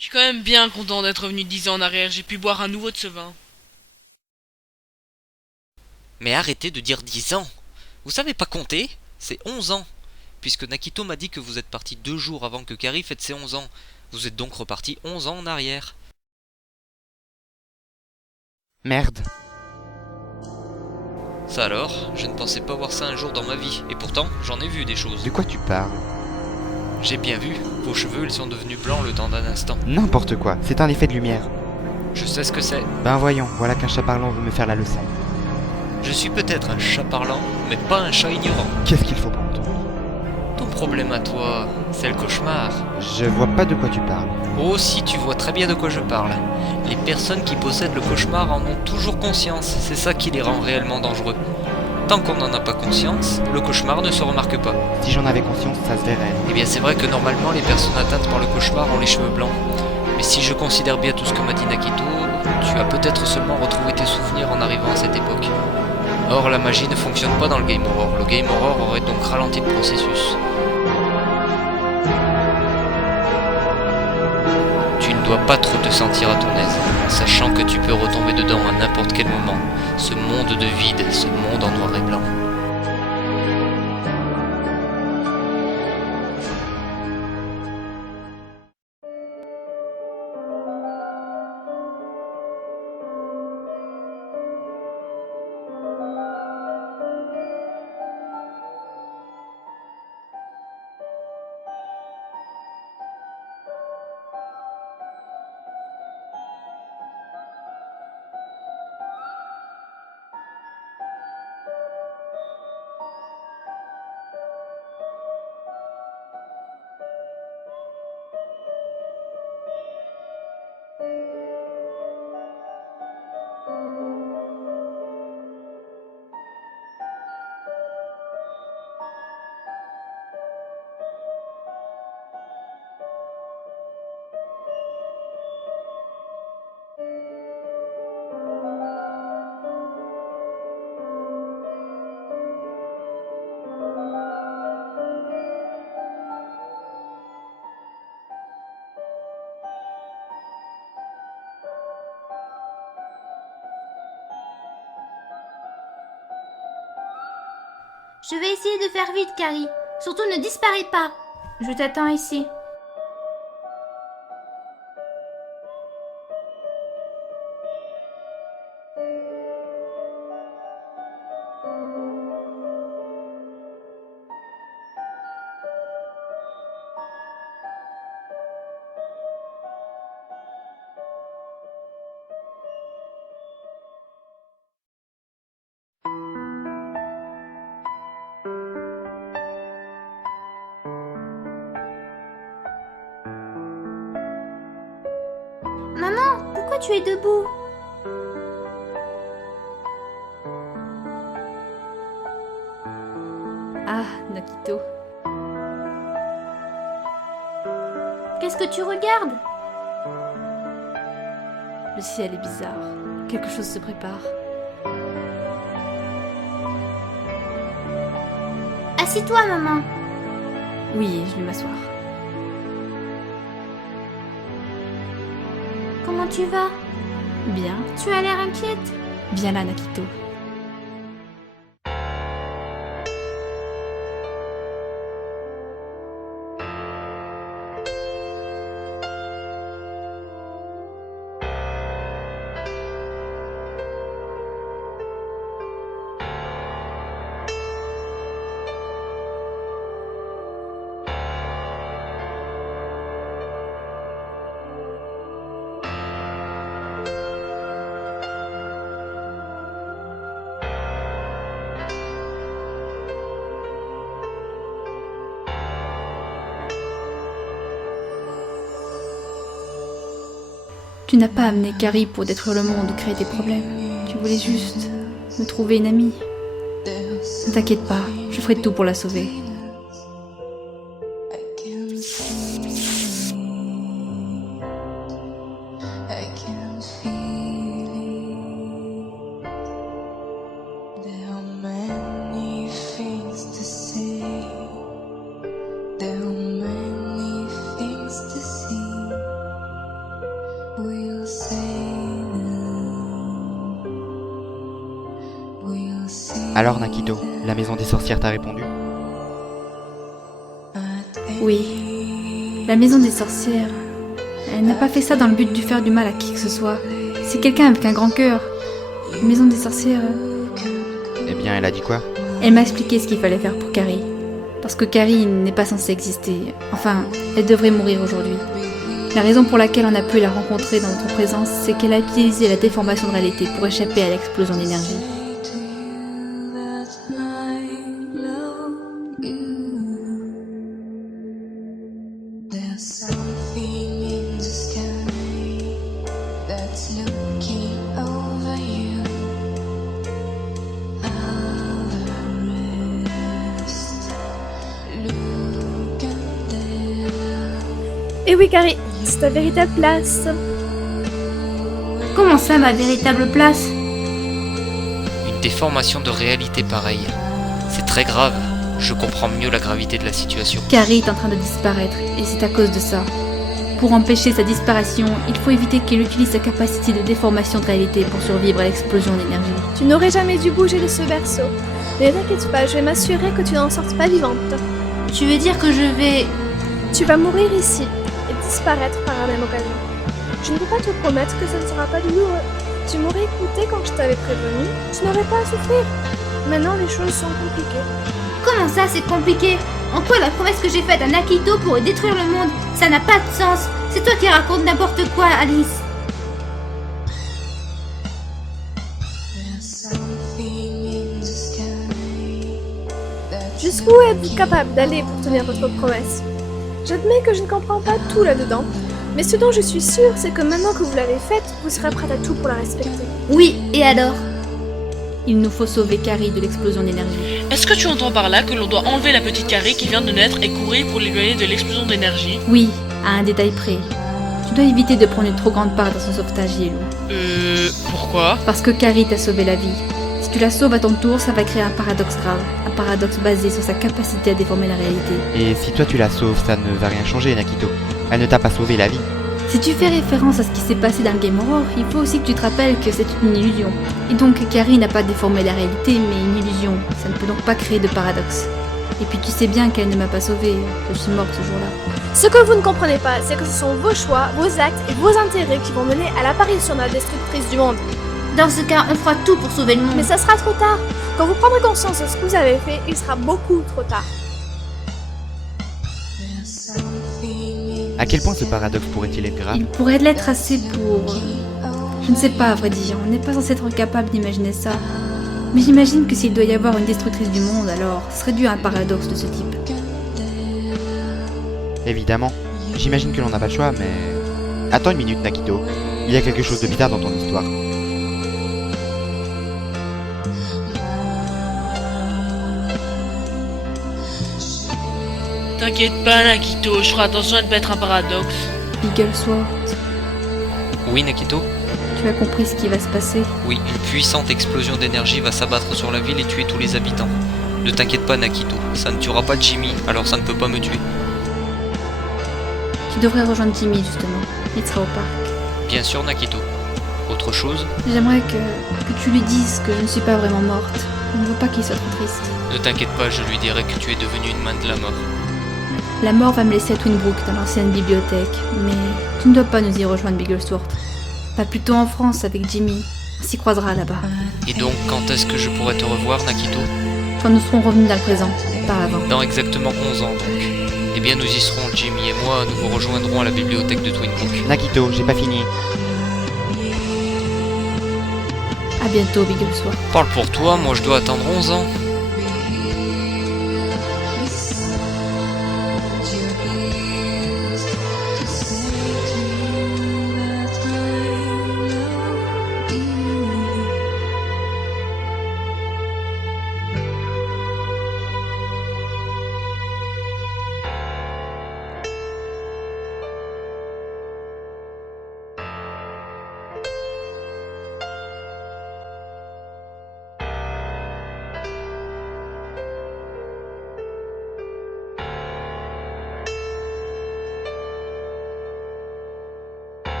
Je suis quand même bien content d'être revenu 10 ans en arrière, j'ai pu boire à nouveau de ce vin. Mais arrêtez de dire 10 ans. Vous savez pas compter? C'est 11 ans. Puisque Nakito m'a dit que vous êtes parti 2 jours avant que Kari fête ses 11 ans. Vous êtes donc reparti 11 ans en arrière. Merde. Ça alors, je ne pensais pas voir ça un jour dans ma vie. Et pourtant, j'en ai vu des choses. De quoi tu parles? J'ai bien vu, vos cheveux ils sont devenus blancs le temps d'un instant. N'importe quoi, c'est un effet de lumière. Je sais ce que c'est. Ben voyons, voilà qu'un chat parlant veut me faire la leçon. Je suis peut-être un chat parlant, mais pas un chat ignorant. Qu'est-ce qu'il faut prendre? Ton problème à toi, c'est le cauchemar. Je vois pas de quoi tu parles. Oh si, tu vois très bien de quoi je parle. Les personnes qui possèdent le cauchemar en ont toujours conscience, c'est ça qui les rend réellement dangereux. Tant qu'on n'en a pas conscience, le cauchemar ne se remarque pas. Si j'en avais conscience, ça se verrait. Eh bien c'est vrai que normalement les personnes atteintes par le cauchemar ont les cheveux blancs. Mais si je considère bien tout ce que m'a dit Nakito, tu as peut-être seulement retrouvé tes souvenirs en arrivant à cette époque. Or la magie ne fonctionne pas dans le Game Horror, le Game Horror aurait donc ralenti le processus. Tu ne dois pas trop te sentir à ton aise, sachant que tu peux retomber dedans à n'importe quel moment. Ce monde de vide, ce monde en noir et blanc. Je vais essayer de faire vite, Carrie. Surtout ne disparais pas. Je t'attends ici. Maman, pourquoi tu es debout? Ah, Nakito. Qu'est-ce que tu regardes? Le ciel est bizarre. Quelque chose se prépare. Assis-toi, maman. Oui, je vais m'asseoir. Comment tu vas? Bien. Tu as l'air inquiète. Viens là, Nakito. Tu n'as pas amené Kari pour détruire le monde ou créer des problèmes. Tu voulais juste me trouver une amie. Ne t'inquiète pas, je ferai tout pour la sauver. Alors Nakito, la maison des sorcières t'a répondu? Oui. La maison des sorcières. Elle n'a pas fait ça dans le but de faire du mal à qui que ce soit. C'est quelqu'un avec un grand cœur. La maison des sorcières... Eh bien, elle a dit quoi? Elle m'a expliqué ce qu'il fallait faire pour Carrie. Parce que Carrie n'est pas censée exister. Enfin, elle devrait mourir aujourd'hui. La raison pour laquelle on a pu la rencontrer dans notre présence, c'est qu'elle a utilisé la déformation de réalité pour échapper à l'explosion d'énergie. Et oui, Carrie, c'est ta véritable place. Comment ça, ma véritable place? Une déformation de réalité pareille. C'est très grave. Je comprends mieux la gravité de la situation. Carrie est en train de disparaître, et c'est à cause de ça. Pour empêcher sa disparition, il faut éviter qu'elle utilise sa capacité de déformation de réalité pour survivre à l'explosion d'énergie. Tu n'aurais jamais dû bouger de ce berceau. Ne t'inquiète pas, je vais m'assurer que tu n'en sortes pas vivante. Tu veux dire que je vais... Tu vas mourir ici et disparaître par la même occasion. Je ne peux pas te promettre que ça ne sera pas douloureux. Tu m'aurais écouté quand je t'avais prévenu, tu n'aurais pas à souffrir. Maintenant, les choses sont compliquées. Comment ça, c'est compliqué? En quoi la promesse que j'ai faite à Nakito pourrait détruire le monde? Ça n'a pas de sens. C'est toi qui racontes n'importe quoi, Alice. Jusqu'où êtes-vous capable d'aller pour tenir votre promesse? J'admets que je ne comprends pas tout là-dedans, mais ce dont je suis sûre, c'est que maintenant que vous l'avez faite, vous serez prête à tout pour la respecter. Oui, et alors? Il nous faut sauver Carrie de l'explosion d'énergie. Est-ce que tu entends par là que l'on doit enlever la petite Carrie qui vient de naître et courir pour l'éloigner de l'explosion d'énergie? Oui, à un détail près. Tu dois éviter de prendre une trop grande part dans son sauvetage, Yellow. Pourquoi? Parce que Carrie t'a sauvé la vie. Si tu la sauves à ton tour, ça va créer un paradoxe grave. Un paradoxe basé sur sa capacité à déformer la réalité. Et si toi tu la sauves, ça ne va rien changer, Nakito. Elle ne t'a pas sauvé la vie. Si tu fais référence à ce qui s'est passé dans le Game Horror, il faut aussi que tu te rappelles que c'est une illusion. Et donc Carrie n'a pas déformé la réalité, mais une illusion. Ça ne peut donc pas créer de paradoxe. Et puis tu sais bien qu'elle ne m'a pas sauvée. Je suis morte ce jour-là. Ce que vous ne comprenez pas, c'est que ce sont vos choix, vos actes et vos intérêts qui vont mener à l'apparition de la destructrice du monde. Dans ce cas, on fera tout pour sauver le monde. Mais ça sera trop tard. Quand vous prendrez conscience de ce que vous avez fait, il sera beaucoup trop tard. À quel point ce paradoxe pourrait-il être grave? Il pourrait l'être assez pour... Je ne sais pas, à vrai dire. On n'est pas censé être capable d'imaginer ça. Mais j'imagine que s'il doit y avoir une destructrice du monde, alors ce serait dû à un paradoxe de ce type. Évidemment. J'imagine que l'on n'a pas le choix, mais... Attends une minute, Nakito. Il y a quelque chose de bizarre dans ton histoire. T'inquiète pas, Nakito, je ferai attention à ne pas être un paradoxe. Bigglesworth, Oui, Nakito? tu as compris ce qui va se passer? Oui, une puissante explosion d'énergie va s'abattre sur la ville et tuer tous les habitants. Ne t'inquiète pas, Nakito, ça ne tuera pas Jimmy, alors ça ne peut pas me tuer. Tu devrais rejoindre Jimmy, justement. Il sera au parc. Bien sûr, Nakito. Autre chose? J'aimerais que tu lui dises que je ne suis pas vraiment morte. Je ne veux pas qu'il soit trop triste. Ne t'inquiète pas, je lui dirai que tu es devenu une main de la mort. La mort va me laisser à Twinbrook, dans l'ancienne bibliothèque, mais tu ne dois pas nous y rejoindre, Bigglesworth. Pas plutôt en France avec Jimmy. On s'y croisera là-bas. Et donc, quand est-ce que je pourrai te revoir, Nakito? Quand nous serons revenus dans le présent, pas avant. Dans exactement 11 ans, donc. Eh bien, nous y serons, Jimmy et moi, nous vous rejoindrons à la bibliothèque de Twinbrook. Nakito, j'ai pas fini. À bientôt, Bigglesworth. Parle pour toi, moi je dois attendre 11 ans.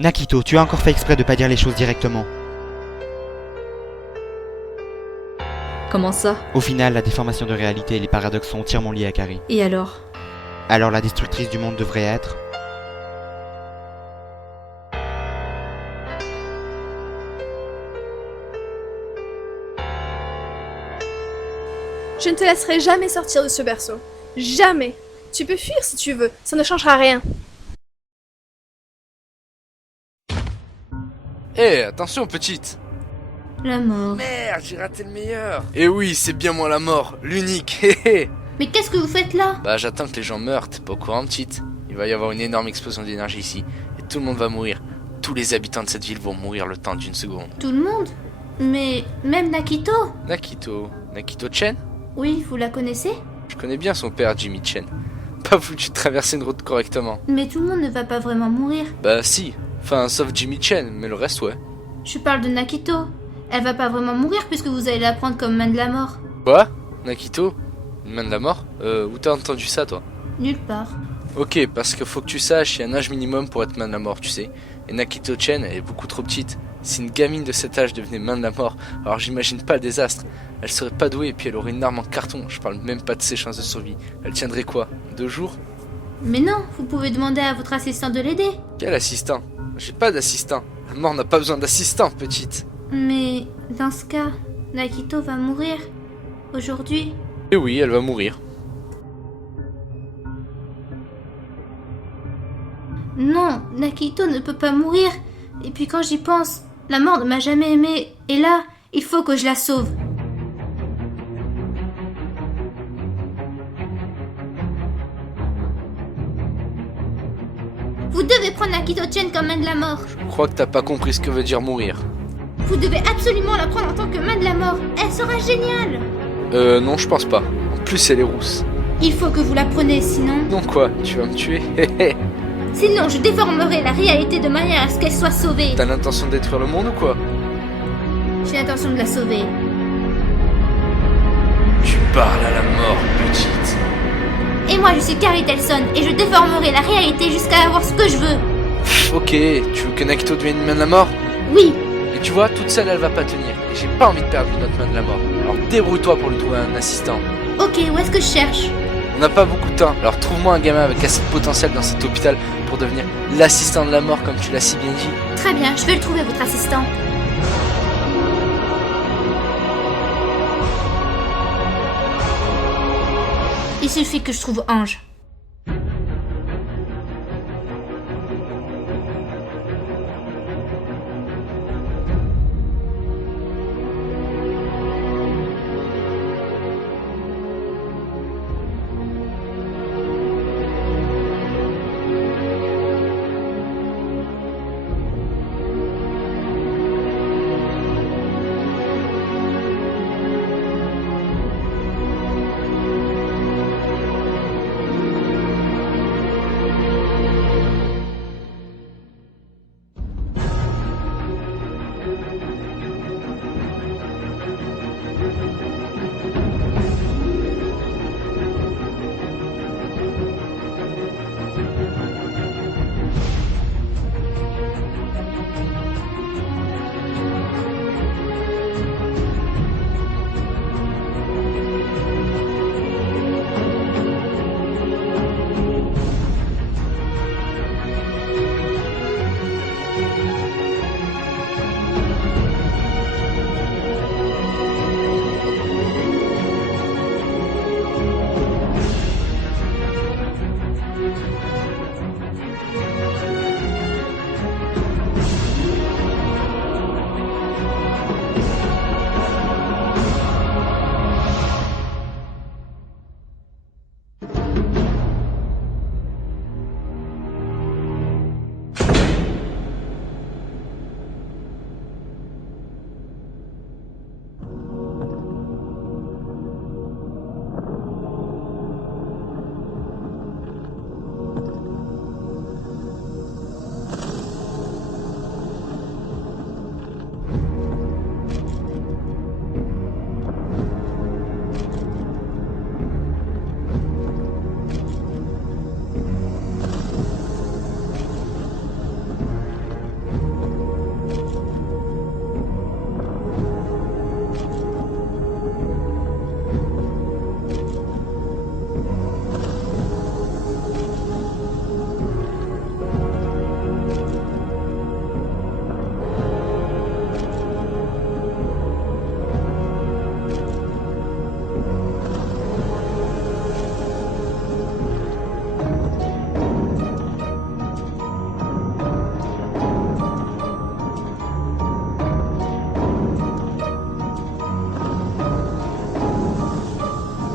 Nakito, tu as encore fait exprès de pas dire les choses directement. Comment ça? Au final, la déformation de réalité et les paradoxes sont entièrement liés à Kari. Et alors? Alors la destructrice du monde devrait être... Je ne te laisserai jamais sortir de ce berceau. Jamais. Tu peux fuir si tu veux, ça ne changera rien. Hé, attention petite. La mort. Merde, j'ai raté le meilleur. Et oui, c'est bien moi la mort, l'unique, hé hé. Mais qu'est-ce que vous faites là? Bah j'attends que les gens meurent, t'es pas au courant petite. Il va y avoir une énorme explosion d'énergie ici, et tout le monde va mourir. Tous les habitants de cette ville vont mourir le temps d'une seconde. Tout le monde? Mais même Nakito? Nakito Chen? Oui, vous la connaissez? Je connais bien son père Jimmy Chen. Pas foutu de traverser une route correctement. Mais tout le monde ne va pas vraiment mourir. Bah si, enfin sauf Jimmy Chen, mais le reste ouais. Je parle de Nakito. Elle va pas vraiment mourir puisque vous allez la prendre comme main de la mort. Quoi? Nakito? Une main de la mort? Où t'as entendu ça toi? Nulle part. Ok, parce qu'il faut que tu saches, il y a un âge minimum pour être main de la mort, tu sais. Et Nakito Chen, elle est beaucoup trop petite. Si une gamine de cet âge devenait main de la mort, alors j'imagine pas le désastre. Elle serait pas douée et puis elle aurait une arme en carton. Je parle même pas de ses chances de survie. Elle tiendrait quoi? 2 jours? Mais non, vous pouvez demander à votre assistant de l'aider. Quel assistant? J'ai pas d'assistant. La mort n'a pas besoin d'assistant, petite. Mais dans ce cas, Nakito va mourir. Aujourd'hui. Et oui, elle va mourir. Non, Nakito ne peut pas mourir. Et puis quand j'y pense, la mort ne m'a jamais aimée. Et là, il faut que je la sauve. Vous devez prendre Nakito Chen comme main de la mort. Je crois que t'as pas compris ce que veut dire mourir. Vous devez absolument la prendre en tant que main de la mort. Elle sera géniale. Non, je pense pas. En plus, elle est rousse. Il faut que vous la preniez, sinon... Non quoi? Tu vas me tuer? Sinon, je déformerai la réalité de manière à ce qu'elle soit sauvée. T'as l'intention de détruire le monde ou quoi? J'ai l'intention de la sauver. Tu parles à la mort, petite. Et moi, je suis Carrie Telson, et je déformerai la réalité jusqu'à avoir ce que je veux. Ok, tu veux que Nakito devienne une main de la mort? Oui. Et tu vois, toute seule elle va pas tenir. Et j'ai pas envie de perdre une autre main de la mort. Alors débrouille-toi pour lui trouver un assistant. Ok, où est-ce que je cherche? On n'a pas beaucoup de temps, alors trouve-moi un gamin avec assez de potentiel dans cet hôpital pour devenir l'assistant de la mort comme tu l'as si bien dit. Très bien, je vais le trouver, votre assistant. Il suffit que je trouve Ange.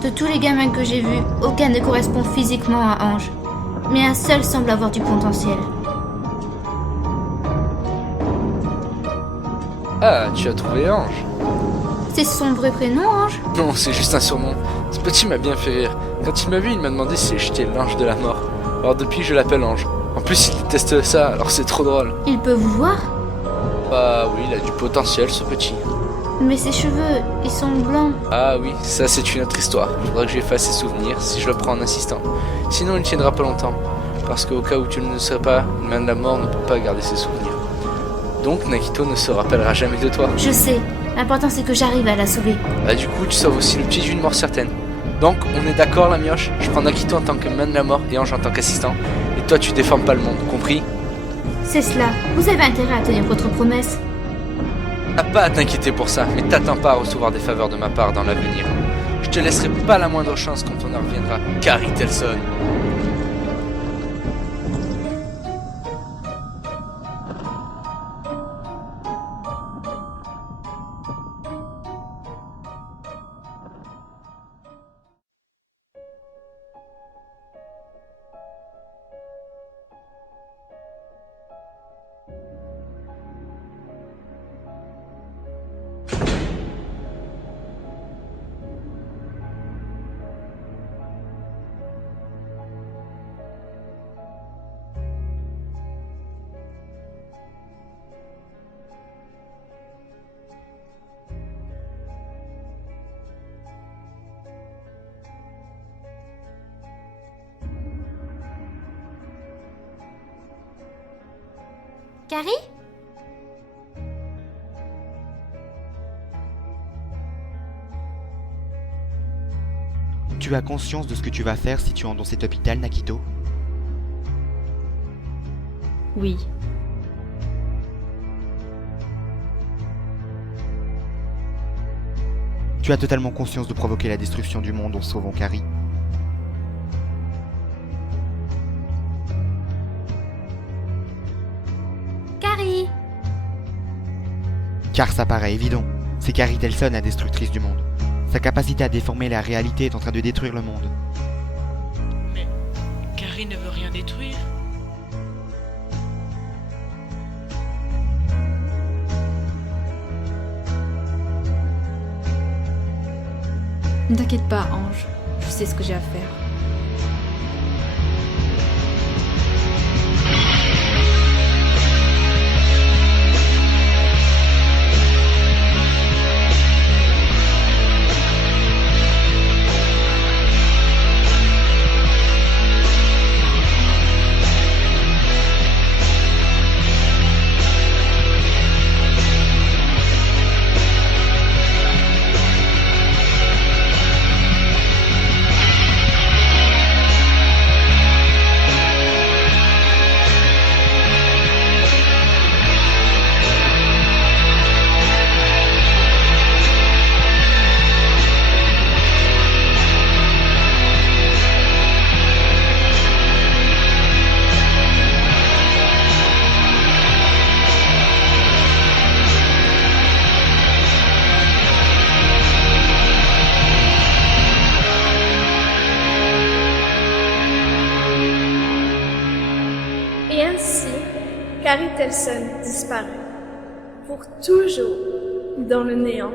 De tous les gamins que j'ai vus, aucun ne correspond physiquement à Ange. Mais un seul semble avoir du potentiel. Ah, tu as trouvé Ange. C'est son vrai prénom, Ange? Non, c'est juste un surnom. Ce petit m'a bien fait rire. Quand il m'a vu, il m'a demandé si j'étais l'ange de la mort. Alors depuis, je l'appelle Ange. En plus, il déteste ça, alors c'est trop drôle. Il peut vous voir? Bah oui, il a du potentiel, ce petit. Mais ses cheveux, ils sont blancs. Ah oui, ça c'est une autre histoire. Faudra que j'efface ses souvenirs si je le prends en insistant. Sinon, il ne tiendra pas longtemps. Parce qu'au cas où tu ne le serais pas, une main de la mort ne peut pas garder ses souvenirs. Donc, Nakito ne se rappellera jamais de toi. Je sais. L'important c'est que j'arrive à la sauver. Bah du coup, tu sauves aussi le petit d'une mort certaine. Donc, on est d'accord, la mioche? Je prends Nakito en tant que main de la mort et Ange en tant qu'assistant. Et toi, tu déformes pas le monde, compris? C'est cela. Vous avez intérêt à tenir votre promesse. T'as pas à t'inquiéter pour ça, mais t'attends pas à recevoir des faveurs de ma part dans l'avenir. Je te laisserai pas la moindre chance quand on en reviendra. Carrie Telson. Carrie? Tu as conscience de ce que tu vas faire si tu entres dans cet hôpital, Nakito? Oui. Tu as totalement conscience de provoquer la destruction du monde en sauvant Carrie? Carrie! Car ça paraît évident, c'est Carrie Telson la destructrice du monde. Sa capacité à déformer la réalité est en train de détruire le monde. Mais Carrie ne veut rien détruire. Ne t'inquiète pas, Ange. Je sais ce que j'ai à faire. Et ainsi, Carrie Telson disparaît. Pour toujours, dans le néant.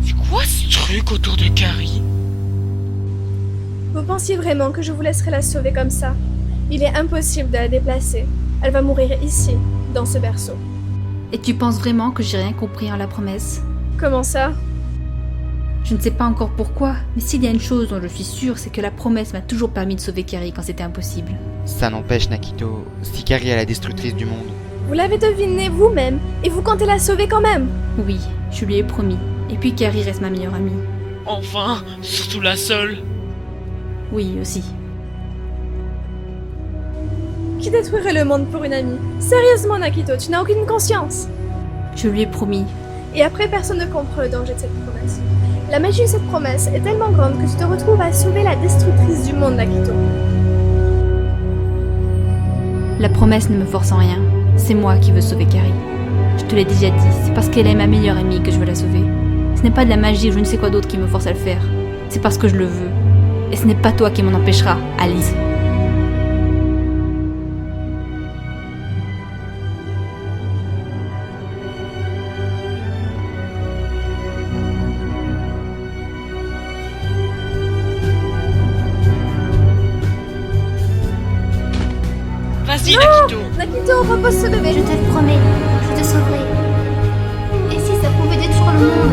C'est quoi ce truc autour de Carrie? Vous pensiez vraiment que je vous laisserais la sauver comme ça? Il est impossible de la déplacer. Elle va mourir ici, dans ce berceau. Et tu penses vraiment que j'ai rien compris en la promesse? Comment ça? Je ne sais pas encore pourquoi, mais s'il y a une chose dont je suis sûre, c'est que la promesse m'a toujours permis de sauver Carrie quand c'était impossible. Ça n'empêche, Nakito, si Carrie est la destructrice du monde, Vous l'avez deviné vous-même, et vous comptez la sauver quand même. Oui, je lui ai promis. Et puis Carrie reste ma meilleure amie. Enfin, surtout la seule. Oui, aussi. Qui détruirait le monde pour une amie? Sérieusement, Nakito, tu n'as aucune conscience. Je lui ai promis. Et après, personne ne comprend le danger de cette promesse. La magie de cette promesse est tellement grande que tu te retrouves à sauver la destructrice du monde, Nakito. La promesse ne me force en rien. C'est moi qui veux sauver Carrie. Je te l'ai déjà dit, c'est parce qu'elle est ma meilleure amie que je veux la sauver. Ce n'est pas de la magie ou je ne sais quoi d'autre qui me force à le faire. C'est parce que je le veux. Et ce n'est pas toi qui m'en empêchera, Alice. Vas-y, Nakito. Nakito, repose ce bébé. Je te le promets, je te sauverai. Et si ça pouvait détruire le monde?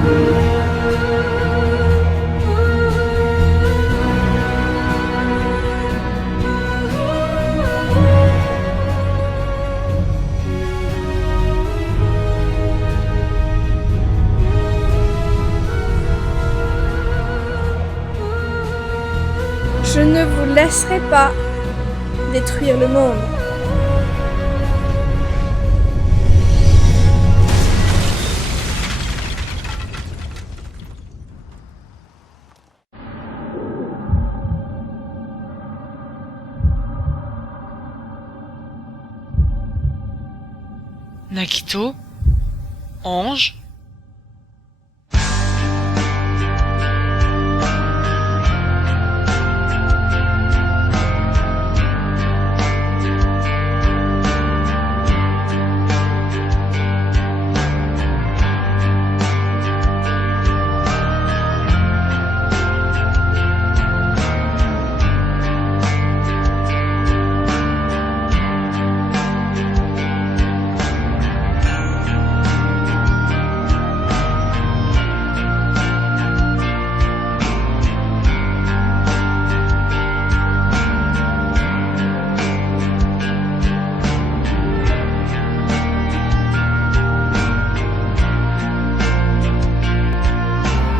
Je ne vous laisserai pas détruire le monde. Nakito? Ange?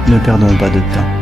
Ne perdons pas de temps.